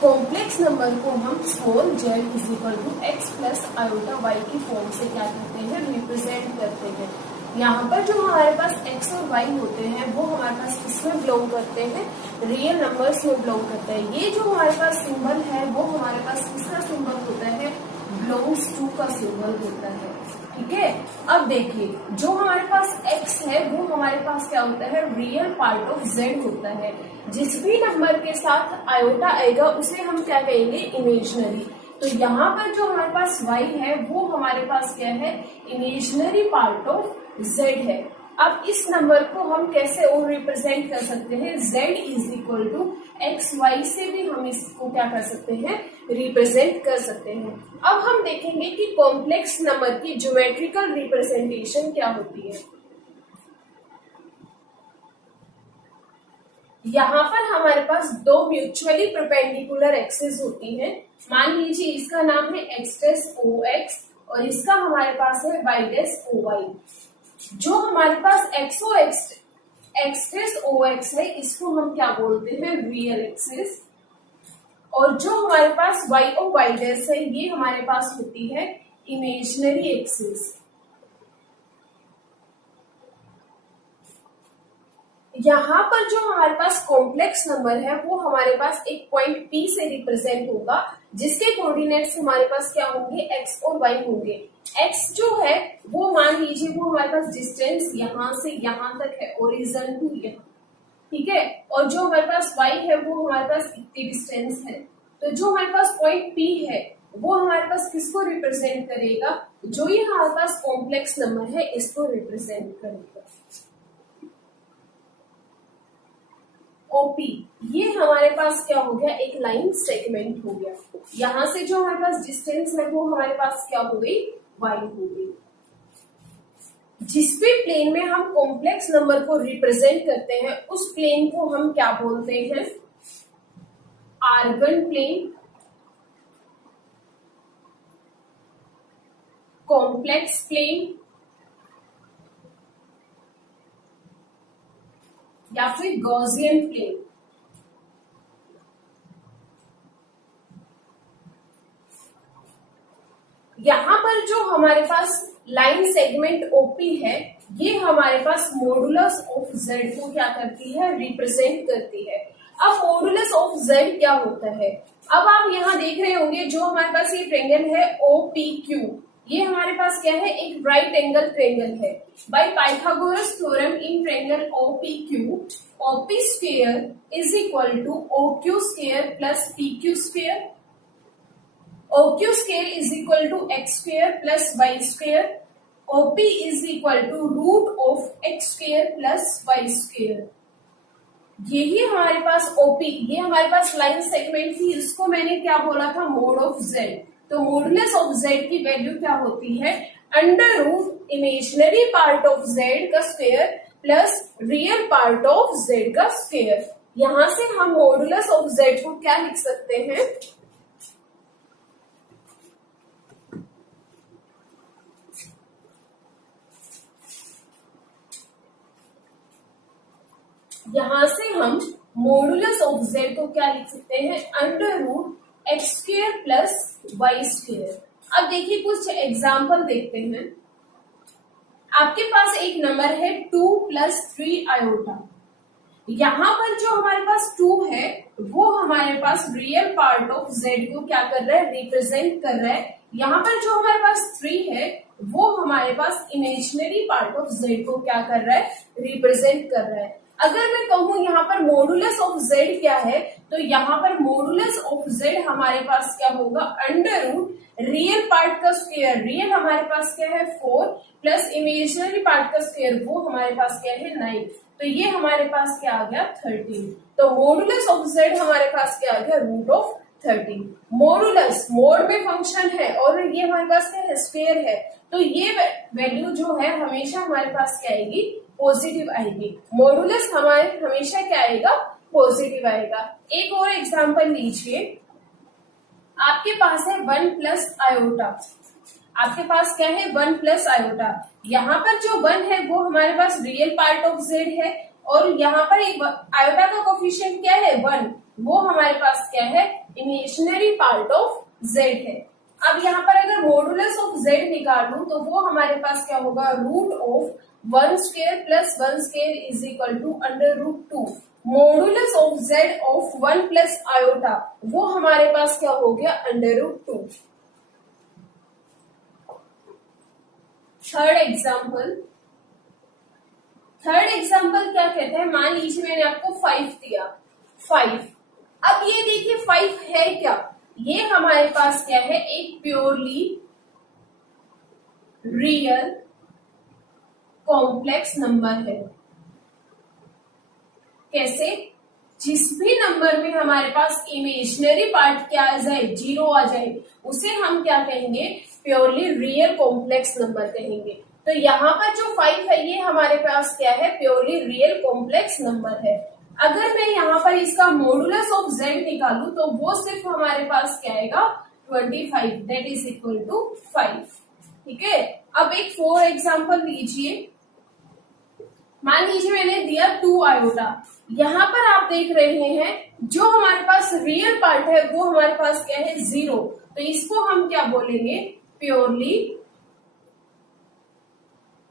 Complex number को हम small z is equal to x plus iota y की form से क्या करते हैं, रिप्रेजेंट करते हैं। यहाँ पर जो हमारे पास x और y होते हैं वो हमारे पास किसमें बिलोंग करते हैं, रियल नंबर्स में बिलोंग करते हैं। ये जो हमारे पास सिंबल है वो हमारे पास किसका सिंबल होता है, बिलोंग्स टू का सिंबल होता है। ठीक है, अब देखिए जो हमारे पास x है वो हमारे पास क्या होता है, रियल पार्ट ऑफ z होता है। जिस भी नंबर के साथ आयोटा आएगा उसे हम क्या कहेंगे, इमेजिनरी। तो यहाँ पर जो हमारे पास y है वो हमारे पास क्या है, इमेजिनरी पार्ट ऑफ z है। अब इस नंबर को हम कैसे और रिप्रेजेंट कर सकते हैं, z is equal to x y से भी हम इसको क्या कर सकते हैं, रिप्रेजेंट कर सकते हैं। अब हम देखेंगे कि कॉम्प्लेक्स नंबर की ज्योमेट्रिकल रिप्रेजेंटेशन क्या होती है। यहाँ पर हमारे पास दो म्यूचुअली परपेंडिकुलर एक्सेस होती हैं। मान लीजिए इसका नाम है एक्स डेस ओ एक्स और इसका हमारे पास है वाई डेस ओ वाई। जो हमारे पास एक्स डेस ओ एक्स है इसको हम क्या बोलते हैं, रियल एक्सेस। और जो हमारे पास वाई ओ वाई डेस है ये हमारे पास होती है इमेजिनरी एक्सेस। यहाँ पर जो हमारे पास कॉम्प्लेक्स नंबर है वो हमारे पास एक पॉइंट P से रिप्रेजेंट होगा जिसके कोऑर्डिनेट्स हमारे पास क्या होंगे, x और y होंगे। x जो है वो मान लीजिए वो हमारे पास डिस्टेंस यहाँ से यहाँ तक है, ओरिजिन टू यहाँ, ठीक है। और जो हमारे पास y है वो हमारे पास इतनी डिस्टेंस है। तो जो हमारे पास पॉइंट P है वो हमारे पास किसको रिप्रेजेंट करेगा, जो ये हमारे पास कॉम्प्लेक्स नंबर है इसको रिप्रेजेंट करेगा। OP ये हमारे पास क्या हो गया, एक लाइन सेगमेंट हो गया। यहां से जो हमारे पास डिस्टेंस है वो हमारे पास क्या हो गई, y हो गई। जिस भी प्लेन में हम कॉम्प्लेक्स नंबर को रिप्रेजेंट करते हैं उस प्लेन को हम क्या बोलते हैं, आर्गन प्लेन, कॉम्प्लेक्स प्लेन या फिर गॉसियन प्लेन। यहां पर जो हमारे पास लाइन सेगमेंट ओपी है ये हमारे पास मॉडुलस ऑफ जेड को क्या करती है, रिप्रेजेंट करती है। अब मॉडुलस ऑफ जेड क्या होता है, अब आप यहां देख रहे होंगे जो हमारे पास ये ट्रायंगल है OPQ, ये हमारे पास क्या है, एक राइट एंगल ट्रायंगल है। By Pythagoras theorem in triangle OPQ, OP square is equal to OQ square plus PQ square. OQ square is equal to x square plus y square. OP is equal to root of x square plus y square. यही हमारे पास OP, ये हमारे पास line segment थी, इसको मैंने क्या बोला था, मोड ऑफ z। तो मॉडुलस ऑफ z की वैल्यू क्या होती है, under root imaginary part of z का square plus real part of z का स्क्वायर। यहां से हम मॉडुलस ऑफ z को क्या लिख सकते हैं, यहां से हम मॉडुलस ऑफ z को क्या लिख सकते हैं, under root x square plus y square. अब देखिए कुछ एग्जाम्पल देखते हैं। आपके पास एक नंबर है 2 + 3 आयोटा। यहाँ पर जो हमारे पास 2 है वो हमारे पास रियल पार्ट ऑफ z को क्या कर रहा है, रिप्रेजेंट कर रहा है। यहाँ पर जो हमारे पास 3 है वो हमारे पास इमेजिनरी पार्ट ऑफ z को क्या कर रहा है, रिप्रेजेंट कर रहा है। अगर मैं कहूं यहाँ पर मॉडुलस ऑफ z क्या है, तो यहाँ पर मॉडुलस ऑफ z हमारे पास क्या होगा, अंडर रूट रियल पार्ट का स्क्वायर, रियल हमारे पास क्या है 4 प्लस इमेजिनरी पार्ट का स्क्वायर वो हमारे पास क्या है 9। तो ये हमारे पास क्या आ गया 13। तो मॉडुलस ऑफ z हमारे पास क्या आ गया, रूट ऑफ 13। मॉडुलस मोड में फंक्शन है और ये हमारे पास क्या है, स्क्वायर है। तो ये वैल्यू जो है हमेशा हमारे पास क्या आएगी, पॉजिटिव आएगी। मॉडुलस हमारे हमेशा क्या आएगा, पॉजिटिव आएगा। एक और एग्जांपल लीजिए, आपके पास है 1 प्लस आयोटा। आपके पास क्या है, 1 प्लस आयोटा। यहाँ पर जो 1 है वो हमारे पास रियल पार्ट ऑफ z है और यहाँ पर एक आयोटा का कोफिशिएंट क्या है 1। वो हमारे पास क्या है, इमेजिनरी पार्ट ऑफ जेड है। अब यहाँ पर अगर मॉडुलस ऑफ जेड निकालूं तो वो हमारे पास क्या होगा, root of 1 square plus 1 square is equal to under root 2। Modulus of z of 1 plus iota वो हमारे पास क्या हो गया, अंडर रूट 2। थर्ड एग्जाम्पल क्या कहते हैं, मान लीजिए मैंने आपको 5 दिया, 5। अब ये देखिए 5 है क्या, ये हमारे पास क्या है, एक प्योरली रियल कॉम्प्लेक्स नंबर है। कैसे, जिस भी नंबर में हमारे पास इमेजिनरी पार्ट क्या आ जाए, 0 आ जाए, उसे हम क्या कहेंगे, प्योरली रियल कॉम्प्लेक्स नंबर कहेंगे। तो यहाँ पर जो 5 है ये हमारे पास क्या है, प्योरली रियल कॉम्प्लेक्स नंबर है। अगर मैं यहाँ पर इसका मॉडुलस ऑफ जेड निकालूं तो वो सिर्फ हमारे पास क्या आएगा, 25, दैट इज इक्वल टू 5। ठीक है, अब एक 4 एग्जाम्पल लीजिए। मान लीजिए मैंने दिया 2 आयोटा, यहाँ पर आप देख रहे हैं जो हमारे पास रियल पार्ट है वो हमारे पास क्या है, 0। तो इसको हम क्या बोलेंगे, प्योरली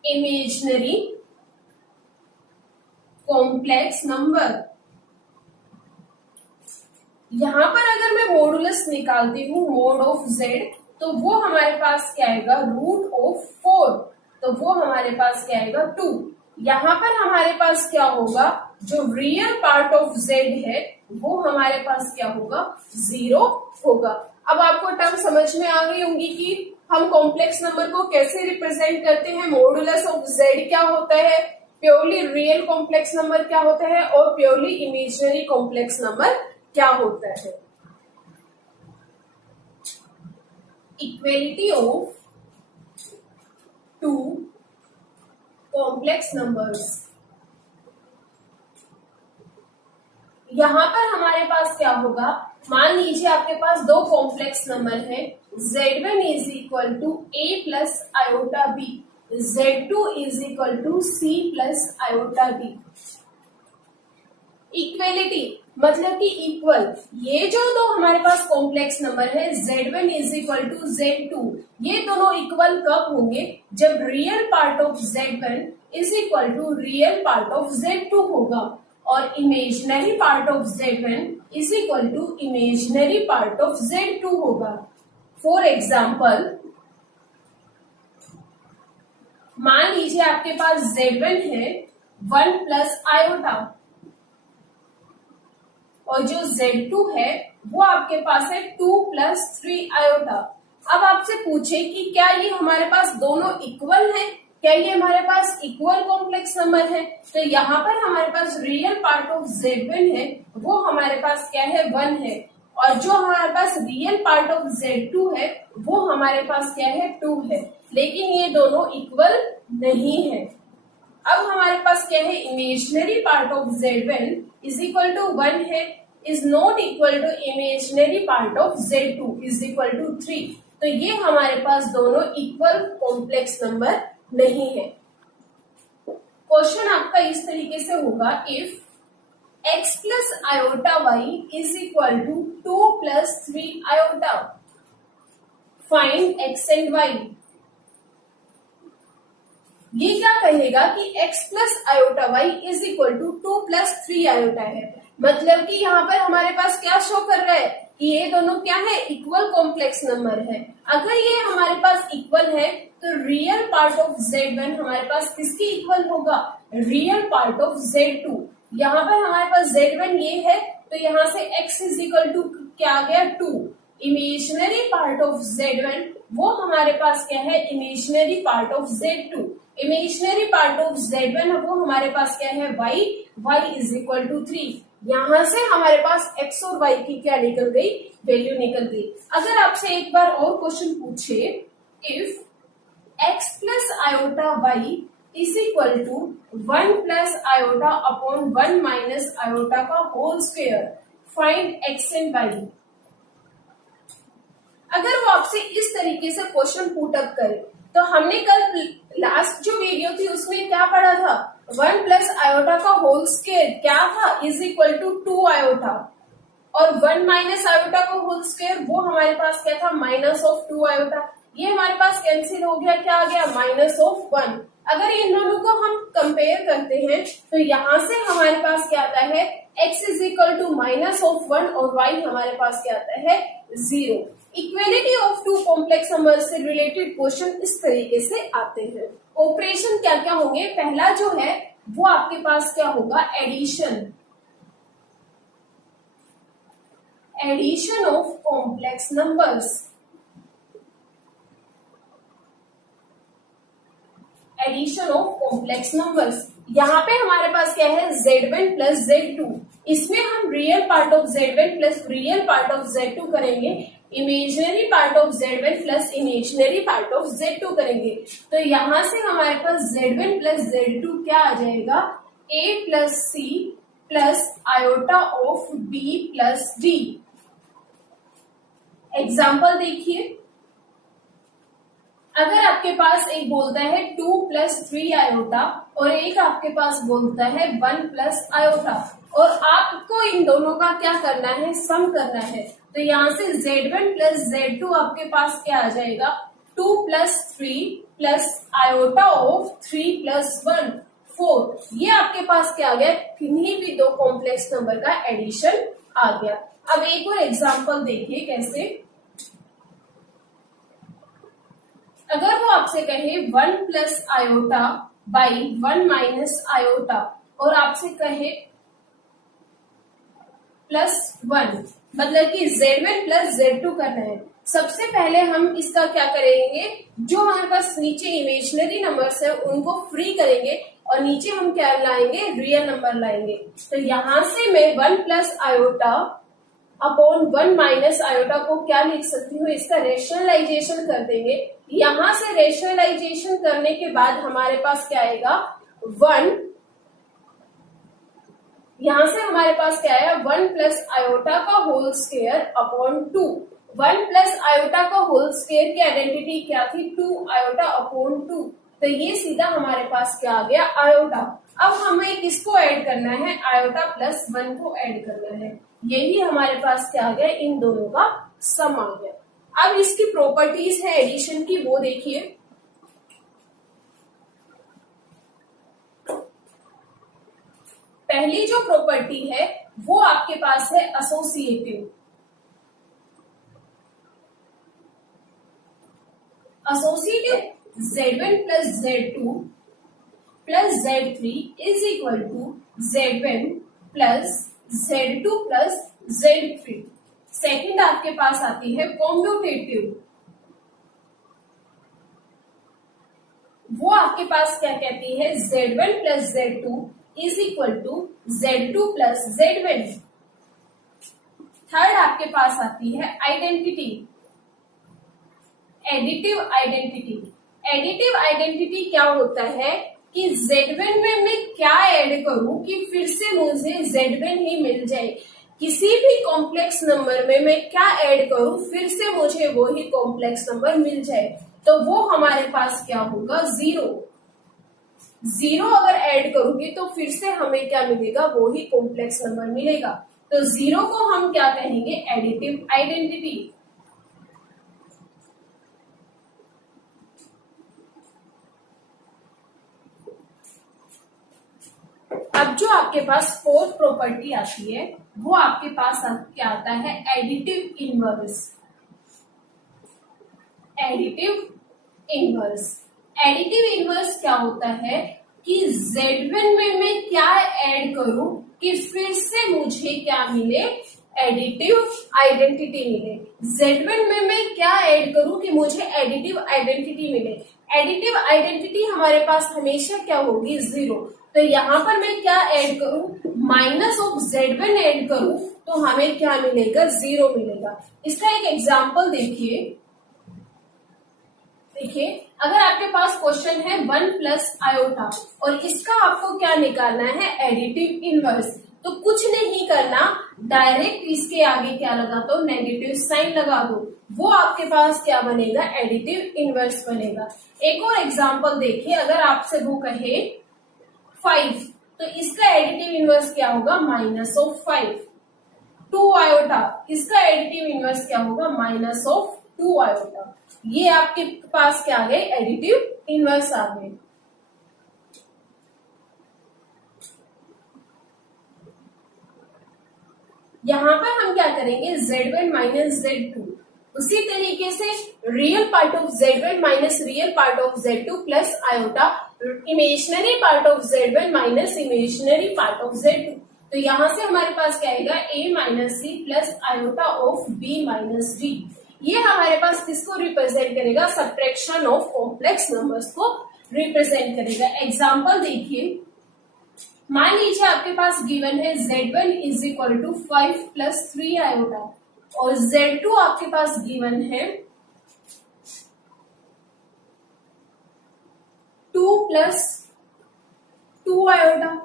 इमेजिनरी कॉम्प्लेक्स नंबर। यहां पर अगर मैं मॉडुलस निकालती हूँ, मोड ऑफ जेड, तो वो हमारे पास क्या आएगा, रूट ऑफ 4। तो वो हमारे पास क्या आएगा, 2। यहाँ पर हमारे पास क्या होगा, जो रियल पार्ट ऑफ जेड है वो हमारे पास क्या होगा, 0 होगा। अब आपको टर्म समझ में आ गई होंगी कि हम कॉम्प्लेक्स नंबर को कैसे रिप्रेजेंट करते हैं, मॉडुलस ऑफ जेड क्या होता है, प्योरली रियल कॉम्प्लेक्स नंबर क्या होता है, और प्योरली इमेजिनरी कॉम्प्लेक्स नंबर क्या होता है। Equality of 2 complex numbers. यहां पर हमारे पास क्या होगा, मान लीजिए आपके पास 2 कॉम्प्लेक्स नंबर है, z1 is equal to a plus iota b, z2 is equal to c plus iota d। Equality मतलब कि इक्वल, ये जो दो हमारे पास कॉम्प्लेक्स नंबर है z1 is equal to z2, ये दोनों इक्वल कब होंगे, जब real part of z1 is equal to real part of z2 होगा, और imaginary part of z1 is equal to imaginary part of z2 होगा। फॉर एग्जाम्पल, मान लीजिए आपके पास z1 है 1 प्लस आयोटा, और जो z2 है वो आपके पास है 2 प्लस 3 आयोटा। अब आपसे पूछे कि क्या ये हमारे पास दोनों इक्वल हैं, क्या ये हमारे पास इक्वल कॉम्प्लेक्स नंबर है, तो यहाँ पर हमारे पास रियल पार्ट ऑफ z1 है वो हमारे पास क्या है, 1 है, और जो हमारे पास रियल पार्ट ऑफ z2 है वो हमारे पास क्या है, 2 है, लेकिन ये दोनों इक्वल नहीं है। अब हमारे पास क्या है, imaginary part of z1 is equal to 1 है, is not equal to imaginary part of z2 is equal to 3। तो ये हमारे पास दोनों इक्वल कॉम्प्लेक्स नंबर नहीं है। क्वेश्चन आपका इस तरीके से होगा, if x plus iota y is equal to 2 plus 3 iota, find x and y। ये क्या कहेगा कि x plus iota y is equal to 2 plus 3 iota है, मतलब कि यहाँ पर हमारे पास क्या शो कर रहा है कि ये दोनों क्या है, इक्वल कॉम्प्लेक्स नंबर है। अगर ये हमारे पास इक्वल है तो रियल पार्ट ऑफ z1 हमारे पास किसकी इक्वल होगा, रियल पार्ट ऑफ z2। यहाँ पर हमारे पास z1 ये है, तो यहाँ से x इज इक्वल टू क्या आ गया, 2। इमेजिनरी पार्ट ऑफ z1 वो हमारे पास क्या है, imaginary part of z2। Imaginary part of z1 वो हमारे पास क्या है, y इज इक्वल टू 3। यहां से हमारे पास x और y की क्या निकल गई, वैल्यू निकल गई। अगर आपसे एक बार और क्वेश्चन पूछे, if x plus iota y is equal to 1 plus iota upon 1 minus iota का whole square, find x and y। अगर वो आपसे इस तरीके से क्वेश्चन पुट अप करे, तो हमने कल लास्ट जो वीडियो थी उसमें क्या पढ़ा था, 1 प्लस आयोटा का होल स्क्वायर क्या था, इज इक्वल टू 2 आयोटा। और 1 माइनस आयोटा का होल स्क्वायर वो हमारे पास क्या था, माइनस ऑफ 2 आयोटा। ये हमारे पास कैंसिल हो गया, क्या आ गया, माइनस ऑफ 1। अगर इन दोनों को हम कंपेयर करते हैं तो यहाँ से हमारे पास क्या आता है, x is equal to minus of 1 और y हमारे पास क्या आता है, 0। Equality of two complex number से रिलेटेड क्वेश्चन इस तरीके से आते हैं। ऑपरेशन क्या क्या होंगे, पहला जो है वो आपके पास क्या होगा, addition, addition of complex numbers, addition of complex numbers. यहाँ पे हमारे पास क्या है, Z1 प्लस Z2, इसमें हम real part of Z1 plus real part of Z2 करेंगे, imaginary part of Z1 plus imaginary part of Z2 करेंगे। तो यहां से हमारे पास Z1 प्लस Z2 क्या आ जाएगा, A plus C plus iota of B plus D। Example देखिए, अगर आपके पास एक बोलता है 2 प्लस 3 आयोटा और एक आपके पास बोलता है 1 प्लस आयोटा, और आपको इन दोनों का क्या करना है, सम करना है। तो यहाँ से Z1 प्लस Z2 आपके पास क्या आ जाएगा, 2 plus 3 plus iota of 3 plus 1 4। ये आपके पास क्या आ गया, किन्हीं भी दो कॉम्प्लेक्स नंबर का एडिशन आ गया। अब एक और एग्जाम्पल देखिए कैसे, अगर वो आपसे कहे 1 plus iota by 1 minus iota और आपसे कहे प्लस 1, मतलब कि Z1 प्लस Z2 करना है। सबसे पहले हम इसका क्या करेंगे, जो हमारे पास नीचे इमेजिनरी नंबर्स है उनको फ्री करेंगे और नीचे हम क्या लाएंगे, रियल नंबर लाएंगे। तो यहां से मैं 1 plus iota upon 1 minus iota को क्या लिख सकती हूँ, इसका रेशनलाइजेशन कर देंगे। यहां से रेशनलाइजेशन करने के बाद हमारे पास क्या आएगा, 1, यहां से हमारे पास क्या आया, 1 प्लस आयोटा का whole square upon 2। 1 plus iota का होल स्क्वायर की आइडेंटिटी क्या थी, 2 आयोटा अपॉन 2। तो ये सीधा हमारे पास क्या आ गया, आयोटा। अब हमें किसको ऐड करना है, आयोटा प्लस 1 को ऐड करना है। यही हमारे पास क्या आ गया, इन दोनों का सम आ गया। अब इसकी प्रॉपर्टीज है एडिशन की, वो देखिए। पहली जो प्रॉपर्टी है वो आपके पास है associative. Associative Z1 plus Z2 plus Z3 is equal to Z1 plus Z2 plus Z3। Second आपके पास आती है कॉम्यूटेटिव, वो आपके पास क्या कहती है, Z1 plus Z2 is equal to Z2 plus Z1। Third आपके पास आती है identity, additive identity. Additive identity क्या होता है कि Z1 में मैं क्या ऐड करूं कि फिर से मुझे Z1 ही मिल जाए। किसी भी कॉम्प्लेक्स नंबर में मैं क्या ऐड करूं फिर से मुझे वो ही कॉम्प्लेक्स नंबर मिल जाए, तो वो हमारे पास क्या होगा, 0। 0 अगर ऐड करूंगी तो फिर से हमें क्या मिलेगा, वो ही कॉम्प्लेक्स नंबर मिलेगा। तो 0 को हम क्या कहेंगे, एडिटिव आइडेंटिटी। अब जो आपके पास फोर्थ प्रॉपर्टी आती है वो आपके पास क्या आता है, additive inverse. Additive inverse, additive inverse क्या होता है कि Z1 में मैं क्या ऐड करूं कि फिर से मुझे क्या मिले, एडिटिव आइडेंटिटी मिले। Z1 में मैं क्या ऐड करूं कि मुझे एडिटिव आइडेंटिटी मिले। एडिटिव आइडेंटिटी हमारे पास हमेशा क्या होगी, 0। तो यहाँ पर मैं क्या ऐड करूं, माइनस ऑफ Z1 ऐड करूं तो हमें क्या मिलेगा, 0 मिलेगा। इसका एक एग्जाम्पल देखिए। देखिए, अगर आपके पास क्वेश्चन है 1 प्लस आयोटा और इसका आपको क्या निकालना है, एडिटिव इनवर्स, तो कुछ नहीं करना, डायरेक्ट इसके आगे क्या लगा दो, नेगेटिव साइन लगा दो। वो आपके पास क्या बनेगा, एडिटिव इनवर्स बनेगा। एक और एग्जाम्पल देखिए, अगर आपसे वो कहे 5 तो इसका एडिटिव इनवर्स क्या होगा, माइनस ऑफ 5। 2 आयोटा, इसका एडिटिव इनवर्स क्या होगा, माइनस ऑफ 2 आयोटा। ये आपके पास क्या आ गए, एडिटिव इनवर्स आ गए। यहां पर हम क्या करेंगे, Z1 माइनस Z2, उसी तरीके से real part of Z1 minus real part of Z2 plus iota imaginary part of Z1 minus imaginary part of Z2। तो यहां से हमारे पास क्या आएगा, a minus c plus iota of b minus d। ये हमारे पास किसको रिप्रेजेंट करेगा, सब्ट्रैक्शन ऑफ कॉम्प्लेक्स नंबर्स को रिप्रेजेंट करेगा। एग्जाम्पल देखिए, मान लीजिए आपके पास गिवन है Z1 is equal to 5 plus 3 iota और Z2 आपके पास गिवन है 2 प्लस 2 आयोटा।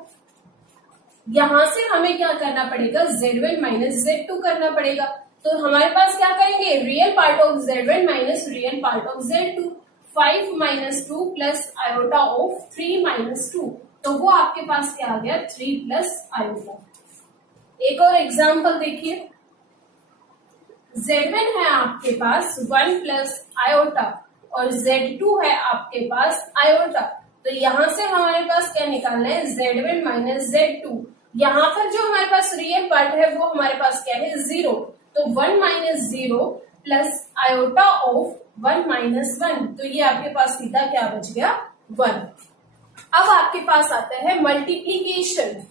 यहां से हमें क्या करना पड़ेगा, Z1 माइनस Z2 करना पड़ेगा। तो हमारे पास क्या करेंगे, real part of Z1 minus real part of Z2, 5 minus 2 plus iota of 3 minus 2, तो वो आपके पास क्या आ गया, 3 प्लस आयोटा। एक और एग्जाम्पल देखिए, Z1 है आपके पास 1 प्लस आयोटा और Z2 है आपके पास आयोटा। तो यहां से हमारे पास क्या निकालना है, Z1 माइनस Z2। यहां पर जो हमारे पास रियल पार्ट है वो हमारे पास क्या है, 0। तो 1 minus 0 plus iota of 1 minus 1, तो ये आपके पास सीधा क्या बच गया, 1। अब आपके पास आता है मल्टीप्लीकेशन।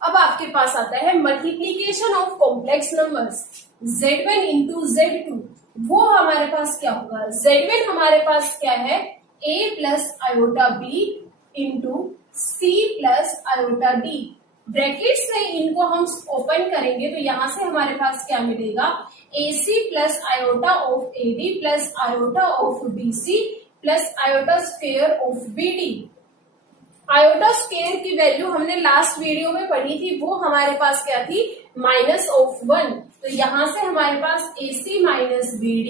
अब आपके पास आता है multiplication of complex numbers, Z1 into Z2। वो हमारे पास क्या होगा, Z1 हमारे पास क्या है, a plus iota b into c plus iota d। Brackets में इनको हम ओपन करेंगे तो यहां से हमारे पास क्या मिलेगा, ac plus iota of ad plus iota of bc plus iota square of bd। Iota square की वैल्यू हमने लास्ट वीडियो में पढ़ी थी, वो हमारे पास क्या थी, माइनस ऑफ 1। तो यहां से हमारे पास AC minus BD,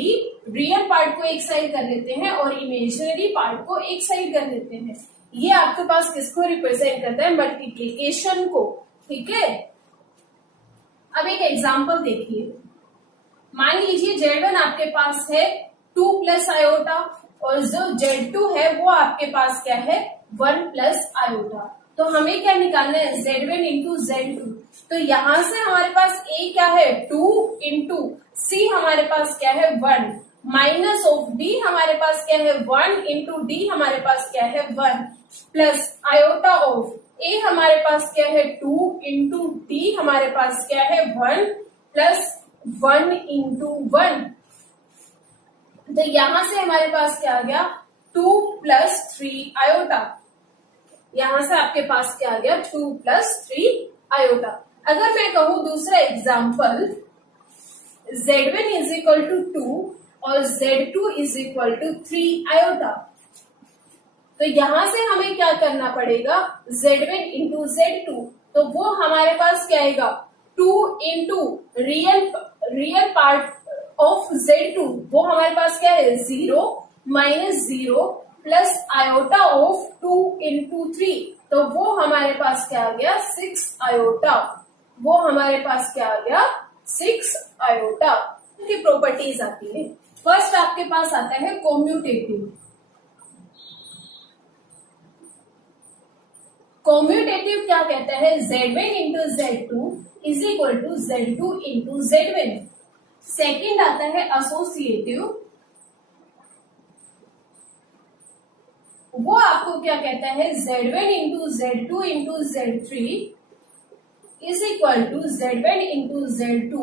real part को एक साइड कर लेते हैं और इमेजिनरी पार्ट को एक साइड कर लेते हैं। ये आपके पास किसको रिप्रेजेंट करता है, मल्टीप्लीकेशन को। ठीक है, अब एक एग्जाम्पल देखिए, मान लीजिए Z1 आपके पास है 2 प्लस आयोटा और जो Z2 है वो आपके पास क्या है, 1 प्लस आयोटा। तो हमें क्या निकालना है, Z1 इंटू Z2। तो यहां से हमारे पास A क्या है, 2 इंटू C हमारे पास क्या है, 1 माइनस ऑफ D हमारे पास क्या है, 1 इंटू D हमारे पास क्या है, 1 प्लस आयोटा ऑफ A हमारे पास क्या है, 2 इंटू D हमारे पास क्या है, 1 प्लस 1 इंटू 1। तो यहां से हमारे पास क्या आ गया, 2 प्लस 3 आयोटा। यहां से आपके पास क्या आ गया, 2 प्लस 3 आयोटा। अगर मैं कहूं दूसरा example, Z1 is equal to 2 और Z2 is equal to 3 iota. तो यहां से हमें क्या करना पड़ेगा, Z1 इंटू Z2। तो वो हमारे पास क्या आएगा, 2 into real part of Z2, वो हमारे पास क्या है, 0 minus 0 plus iota of 2 into 3। तो वो हमारे पास क्या आ गया, 6 आयोटा। वो हमारे पास क्या आ गया, 6 आयोटा। की प्रॉपर्टीज आती है। फर्स्ट आपके पास आता है कॉम्यूटेटिव। कॉम्यूटेटिव क्या कहता है, Z1 into Z2 is equal to Z2 into Z1। Second आता है एसोसिएटिव, वो आपको क्या कहता है, Z1 into Z2 into Z3 is equal to Z1 into Z2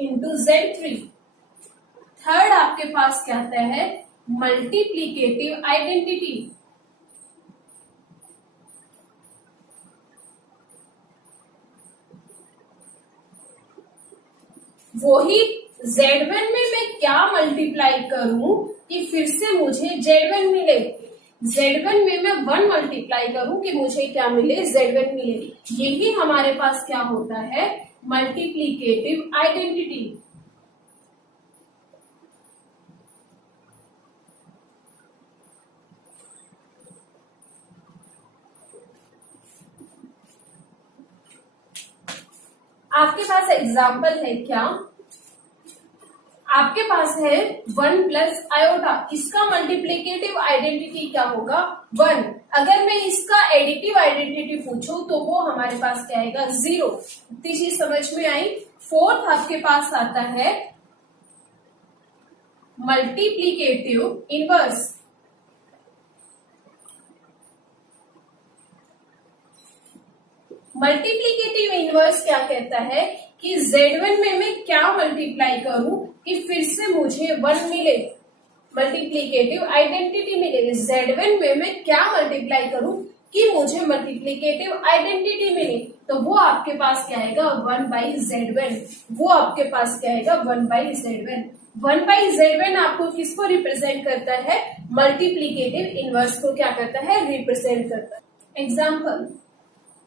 into Z3। Third आपके पास क्या आता है, मल्टीप्लीकेटिव आइडेंटिटी। वही Z1 में मैं क्या मल्टीप्लाई करूं कि फिर से मुझे Z1 मिले। Z1 में मैं 1 मल्टीप्लाई करूं कि मुझे क्या मिले, Z1 मिले। यही हमारे पास क्या होता है, मल्टीप्लीकेटिव आइडेंटिटी। आपके पास एग्जाम्पल है क्या, आपके पास है 1 प्लस आयोटा, इसका मल्टीप्लीकेटिव आइडेंटिटी क्या होगा 1। अगर मैं इसका एडिटिव आइडेंटिटी पूछूं तो वो हमारे पास क्या आएगा 0। इतनी चीज समझ में आई। फोर्थ आपके पास आता है मल्टीप्लीकेटिव इनवर्स। मल्टीप्लीकेटिव इनवर्स क्या कहता है कि Z1 में मैं क्या मल्टीप्लाई करूं कि फिर से मुझे 1 मिले, मल्टीप्लीकेटिव आइडेंटिटी मिले। Z1 में मैं क्या मल्टीप्लाई करूं कि मुझे मल्टीप्लीकेटिव आइडेंटिटी मिले, तो वो आपके पास क्या आएगा 1/Z1। वो आपके पास क्या आएगा 1/Z1। 1/Z1 आपको किसको रिप्रेजेंट करता है, मल्टीप्लीकेटिव इनवर्स को क्या करता है रिप्रेजेंट करता है। एग्जाम्पल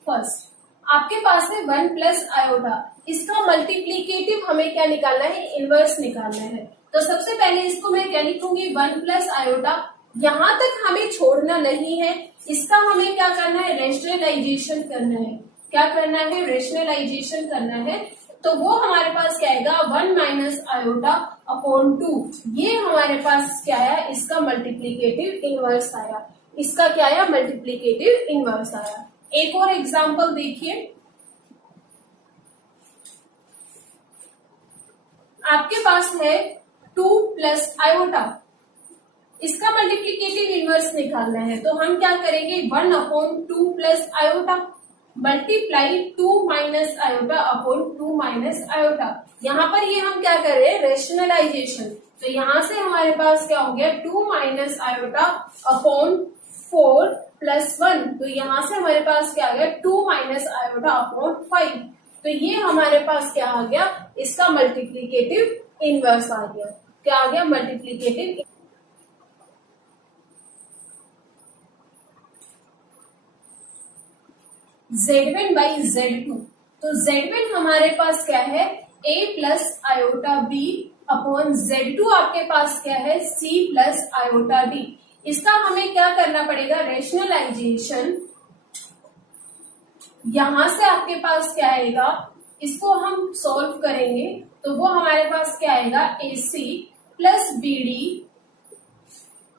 फर्स्ट, आपके पास है 1 प्लस आयोटा, इसका मल्टीप्लीकेटिव हमें क्या निकालना है, इनवर्स निकालना है। तो सबसे पहले इसको मैं क्या लिखूंगी 1 प्लस आयोटा, यहां तक हमें छोड़ना नहीं है, इसका हमें क्या करना है रेशनलाइजेशन करना है। क्या करना है, रेशनलाइजेशन करना है। तो वो हमारे पास क्या आएगा 1 माइनस आयोटा अपॉन 2। ये हमारे पास क्या आया, इसका मल्टीप्लीकेटिव इनवर्स आया। इसका क्या आया, मल्टीप्लीकेटिव इनवर्स आया। एक और एग्जाम्पल देखिए, आपके पास है 2 प्लस आयोटा, इसका मल्टीप्लीकेटिव इनवर्स निकालना है। तो हम क्या करेंगे 1 upon 2 plus iota multiply 2 minus iota upon 2 minus iota. यहाँ पर ये हम क्या कर रहे हैं रेशनलाइजेशन। तो यहाँ से हमारे पास क्या हो गया 2 माइनस आयोटा अपॉन 4 प्लस 1। तो यहाँ से हमारे पास क्या आ गया 2 माइनस आयोटा अपॉन 5। तो ये हमारे पास क्या आ गया, इसका मल्टीप्लीकेटिव इनवर्स आ गया। क्या आ गया, मल्टीप्लीकेटिव। Z1 बाई Z2, तो Z1 हमारे पास क्या है A plus iota B upon Z2 आपके पास क्या है C प्लस आयोटा D। इसका हमें क्या करना पड़ेगा रेशनलाइजेशन। यहां से आपके पास क्या आएगा, इसको हम सॉल्व करेंगे तो वो हमारे पास क्या आएगा AC plus BD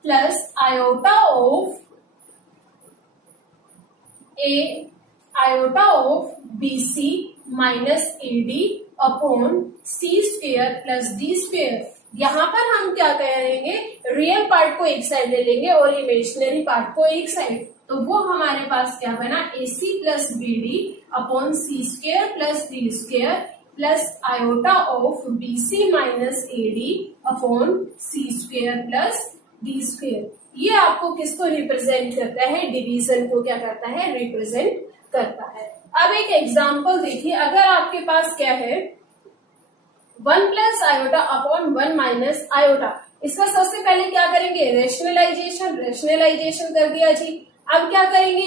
plus iota of A iota of BC minus AD upon C square plus D square. यहाँ पर हम क्या करेंगे रियल पार्ट को एक साइड ले लेंगे और इमेजिनरी पार्ट को एक साइड। तो वो हमारे पास क्या बना AC plus BD upon C square plus D square plus iota of BC minus AD upon C square plus D square. ये आपको किसको रिप्रेजेंट करता है, डिवीजन को क्या करता है रिप्रेजेंट करता है। अब एक एग्जाम्पल देखिए, अगर आपके पास क्या है 1 plus iota upon 1 minus iota, इसका सबसे पहले क्या करेंगे रेशनलाइजेशन। रेशनलाइजेशन कर दिया जी। अब क्या करेंगे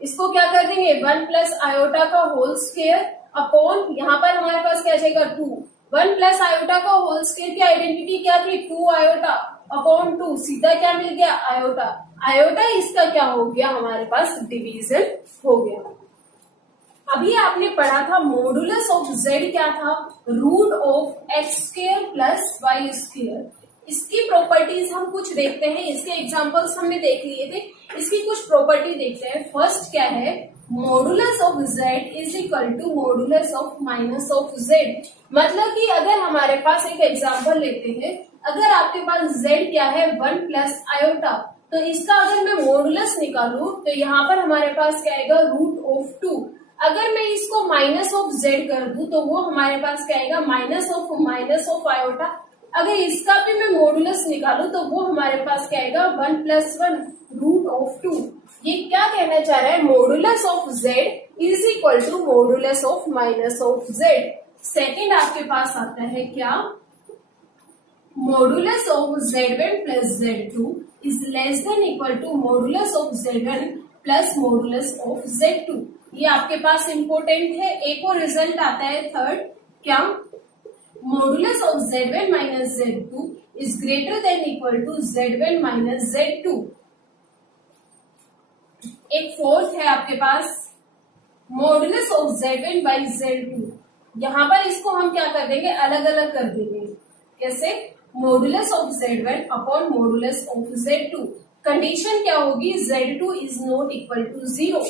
इसको क्या कर देंगे 1 प्लस आयोटा का होल स्क्वायर अपॉन, यहाँ पर हमारे पास क्या जाएगा 2। 1 प्लस आयोटा का होल स्क्वायर की आइडेंटिटी क्या थी 2 आयोटा अपॉन 2, सीधा क्या मिल गया आयोटा। आयोटा इसका क्या हो गया हमारे पास डिवीजन हो गया। अभी आपने पढ़ा था मॉडुलस ऑफ z क्या था, root of x square plus y square. इसकी प्रॉपर्टीज हम कुछ देखते हैं, इसके एग्जांपल्स हमने देख लिए थे, इसकी कुछ प्रॉपर्टी देखते हैं। फर्स्ट क्या है modulus of z is equal to modulus of minus of z। मतलब कि अगर हमारे पास एक एग्जांपल लेते हैं, अगर आपके पास z क्या है 1 प्लस आयोटा, तो इसका अगर मैं मॉडुलस निकालूं तो यहाँ पर हमारे पास क्या आएगा रूट ऑफ 2। अगर मैं इसको माइनस ऑफ z कर दूं तो वो हमारे पास क्या आएगा माइनस ऑफ आयोटा। अगर इसका भी मैं मॉडुलस निकालूं तो वो हमारे पास क्या आएगा 1 प्लस 1 रूट ऑफ 2। ये क्या कहना चाह रहा है modulus of z is equal to modulus of minus of z। Second आपके पास आता है क्या modulus of z1 plus z2 is less than equal to modulus of z1 plus modulus of z2। ये आपके पास इंपोर्टेंट है। एक और रिजल्ट आता है थर्ड, क्या modulus of z1 minus z2 is greater than equal to z1 minus z2। एक fourth है आपके पास modulus of Z1 by Z2। यहाँ पर इसको हम क्या कर देंगे, अलग अलग कर देंगे। कैसे? Modulus of Z1 upon modulus of Z2। Condition क्या होगी, Z2 is not equal to 0।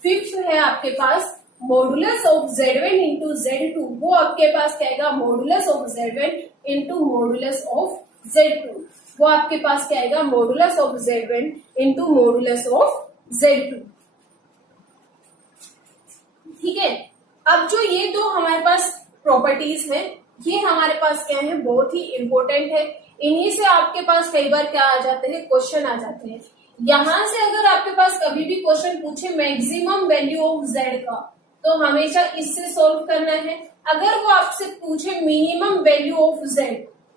Fifth है आपके पास modulus of Z1 into Z2, वो आपके पास क्या आएगा, modulus of Z1 into modulus of Z2, वो आपके पास क्या आएगा, modulus of Z1 into modulus of Z2। ठीक है। अब जो ये दो हमारे पास प्रॉपर्टीज हैं, ये हमारे पास क्या है, बहुत ही इंपॉर्टेंट है। इन्हीं से आपके पास कई बार क्या आ जाते हैं, क्वेश्चन आ जाते हैं। यहां से अगर आपके पास कभी भी क्वेश्चन पूछे मैक्सिमम वैल्यू ऑफ Z का, तो हमेशा इससे सॉल्व करना है। अगर वो आपसे पूछे मिनिमम वैल्यू ऑफ Z,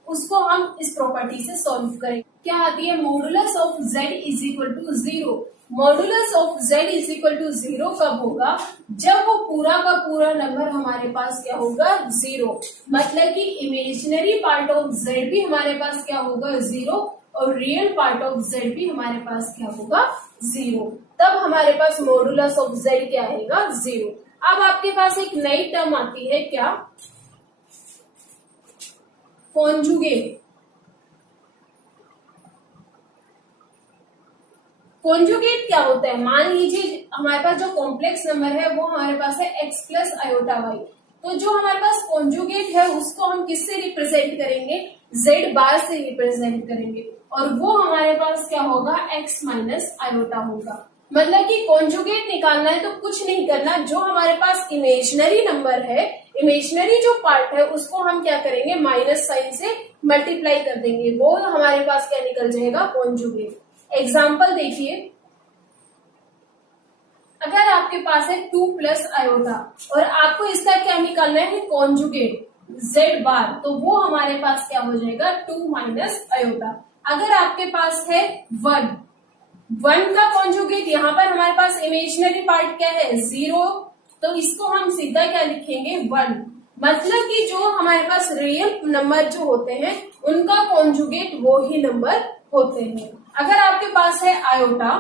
उसको हम इस प्रॉपर्टी से सॉल्व करें। क्या आती है, modulus of Z is equal to 0। Modulus of Z is equal to 0 कब होगा, जब वो पूरा का पूरा नंबर हमारे पास क्या होगा, 0। मतलब कि इमेजिनरी पार्ट ऑफ Z भी हमारे पास क्या होगा, 0, और रियल पार्ट ऑफ Z भी हमारे पास क्या होगा, 0। तब हमारे पास मॉडुलस ऑफ Z क्या आएगा, 0। अब आपके पास एक नई टर्म आती है, क्या, कॉन्जुगेट। कॉन्जुगेट क्या होता है, मान लीजिए हमारे पास जो कॉम्प्लेक्स नंबर है वो हमारे पास है x प्लस आयोटा वाई। तो जो हमारे पास कॉन्जुगेट है उसको हम किससे रिप्रेजेंट करेंगे, z बार से रिप्रेजेंट करेंगे, और वो हमारे पास क्या होगा, x माइनस आयोटा होगा। मतलब कि कॉन्जुगेट निकालना है तो कुछ नहीं करना, जो हमारे पास इमेजिनरी नंबर है, इमेजिनरी जो पार्ट है उसको हम क्या करेंगे, माइनस साइन से मल्टीप्लाई कर देंगे, वो हमारे पास क्या निकल जाएगा, कॉन्जुगेट। एग्जाम्पल देखिए, अगर आपके पास है 2 प्लस आयोटा और आपको इसका क्या निकालना है, कॉन्जुगेट z बार, तो वो हमारे पास क्या हो जाएगा, 2 माइनस आयोटा। अगर आपके पास है 1 का कॉन्जुगेट, यहाँ पर हमारे पास इमेजिनरी पार्ट क्या है, 0, तो इसको हम सीधा क्या लिखेंगे, 1। मतलब कि जो हमारे पास रियल नंबर जो होते हैं उनका कॉन्जुगेट वो ही नंबर होते हैं। अगर आपके पास है आयोटा,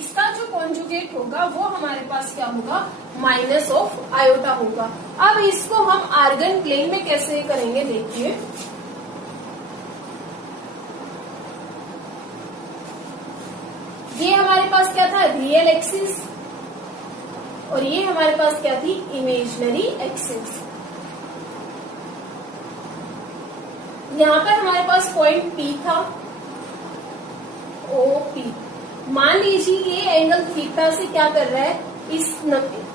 इसका जो कॉन्जुगेट होगा वो हमारे पास क्या होगा, माइनस ऑफ आयोटा होगा। अब इसको हम आर्गन प्लेन में कैसे करेंगे, देखिए, ये हमारे पास क्या था, रियल एक्सिस, और ये हमारे पास क्या थी, इमेजिनरी एक्सिस। यहाँ पर हमारे पास पॉइंट P था, OP। मान लीजिए ये एंगल थीटा से क्या कर रहा है, इस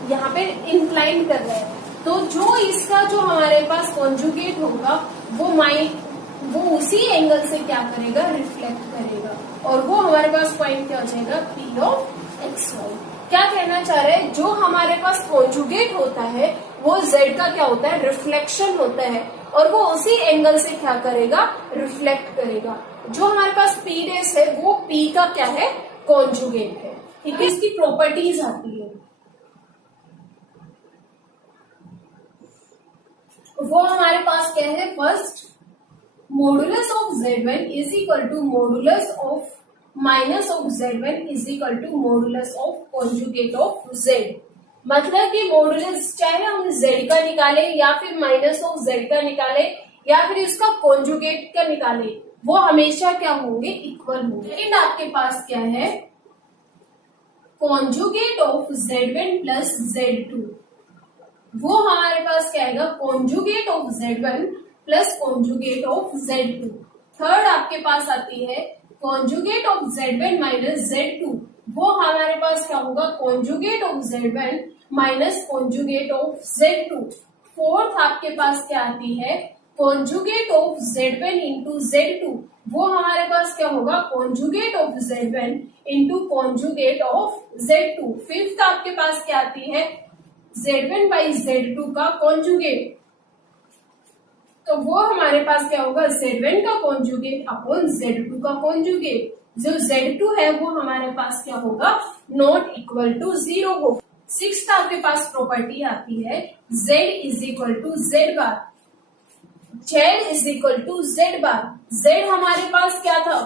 यहाँ पे इंक्लाइन कर रहा है, तो जो इसका जो हमारे पास कॉन्जुगेट होगा वो उसी एंगल से क्या करेगा, रिफ्लेक्ट करेगा, और वो हमारे पास पॉइंट क्या हो जाएगा, P ऑफ XY। क्या कहना चाह रहे हैं, जो हमारे पास कॉन्जुगेट होता है वो Z का क्या होता है, रिफ्लेक्शन होता है, और वो उसी एंगल से क्या करेगा, रिफ्लेक्ट करेगा। जो हमारे पास P डैश है वो P का क्या है, कॉन्जुगेट है। ठीक है, इसकी प्रॉपर्टीज आती है, वो हमारे पास क्या है, first modulus of Z1 is equal to modulus of minus of Z1 is equal to modulus of conjugate of Z। मतलब कि मॉडुलस चाहे हम Z का निकाले या फिर माइनस ऑफ Z का निकाले या फिर इसका कॉन्जुगेट का निकाले, वो हमेशा क्या होंगे, इक्वल होंगे। सेकंड आपके पास क्या है, conjugate of Z1 plus Z2, वो हमारे पास क्या आएगा, conjugate of Z1 plus conjugate of Z2। Third आपके पास आती है conjugate of Z1 minus Z2, वो हमारे पास क्या होगा, conjugate of Z1 minus conjugate of Z2। Fourth आपके पास क्या आती है, conjugate of Z1 into Z2, वो हमारे पास क्या होगा, conjugate of Z1 into conjugate of Z2। Fifth आपके पास क्या आती है, Z1 बाई Z2 का कॉन्जुगेट, तो वो हमारे पास क्या होगा, Z1 का कॉन्जुगेट अपॉन Z2 का कॉन्जुगेट। जो Z2 है वो हमारे पास क्या होगा, नॉट इक्वल टू 0 होगा। सिक्स्थ आपके पास प्रॉपर्टी आती है Z is equal to Z bar, Z is equal to Z bar. Z हमारे पास क्या था,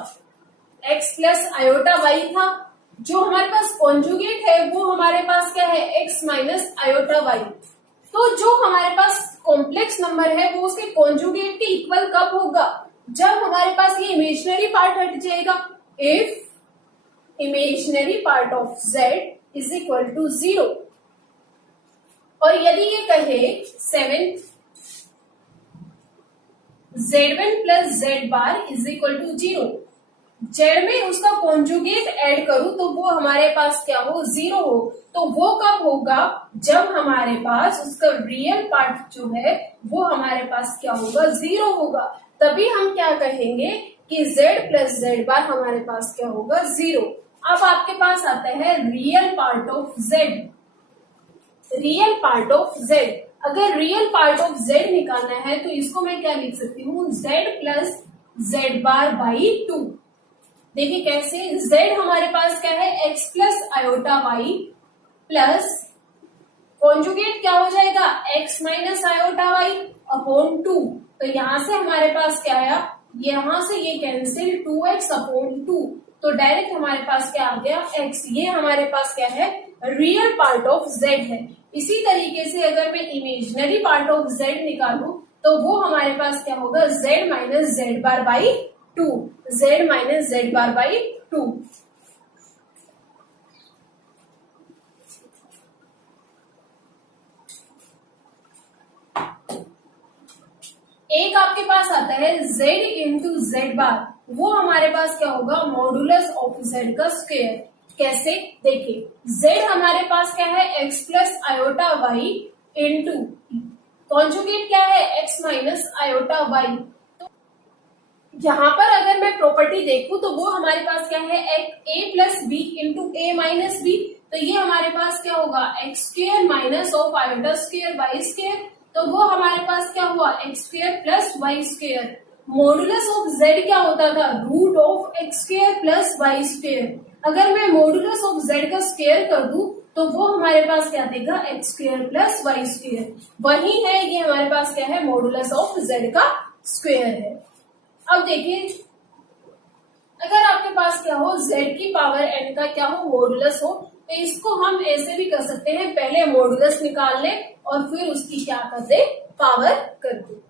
x प्लस आयोटा y था, जो हमारे पास कॉन्जुगेट है वो हमारे पास क्या है, x माइनस आयोटा वाई। तो जो हमारे पास कॉम्प्लेक्स नंबर है वो उसके कॉन्जुगेट के इक्वल कब होगा, जब हमारे पास ये इमेजिनरी पार्ट हट जाएगा। If imaginary part of z is equal to 0। और यदि ये कहे 7 z1 plus z bar is equal to 0, z में उसका कॉन्जुगेट ऐड करूं तो वो हमारे पास क्या हो, 0 हो। तो वो कब होगा, जब हमारे पास उसका रियल पार्ट जो है वो हमारे पास क्या होगा, 0 होगा। तभी हम क्या कहेंगे कि z प्लस z बार हमारे पास क्या होगा, 0। अब आपके पास आता है real part of z। Real part of z, अगर रियल पार्ट ऑफ z निकालना है तो इसको मैं क्या लिख सकती हूँ, z plus z bar by 2। देखिए कैसे, z हमारे पास क्या है, x plus iota y plus conjugate क्या हो जाएगा, x minus iota y upon 2। तो यहां से हमारे पास क्या आया, यहां से ये कैंसिल 2x अपॉन 2, तो डायरेक्ट हमारे पास क्या आ गया, x। ये हमारे पास क्या है, रियल पार्ट ऑफ z है। इसी तरीके से अगर मैं इमेजिनरी पार्ट ऑफ z निकालूं तो वो हमारे पास क्या होगा, z minus z bar by 2, z minus z bar by 2। एक आपके पास आता है z इंटू जेड बार, वो हमारे पास क्या होगा, मॉडुलस ऑफ z का स्क्वायर। कैसे, देखिए z हमारे पास क्या है, x plus iota y into conjugate क्या है, x माइनस आयोटा वाई। यहाँ पर अगर मैं प्रॉपर्टी देखूं तो वो हमारे पास क्या है, a plus b into a minus b. तो ये हमारे पास क्या होगा, x square minus of iota square y square. तो वो हमारे पास क्या हुआ, x square plus y square. Modulus of z क्या होता था, root of x square plus y square. अगर मैं मॉडुलस ऑफ z का स्क्वायर कर दूं तो वो हमारे पास क्या देगा, x square plus y square. वही है, ये हमारे पास क्या है, मॉडुलस ऑफ z का स्क्वायर है। अब देखिए, अगर आपके पास क्या हो, z की पावर n का क्या हो, मॉडुलस हो, तो इसको हम ऐसे भी कर सकते हैं, पहले मॉडुलस निकाल ले और फिर उसकी क्या कर दे, पावर कर दे।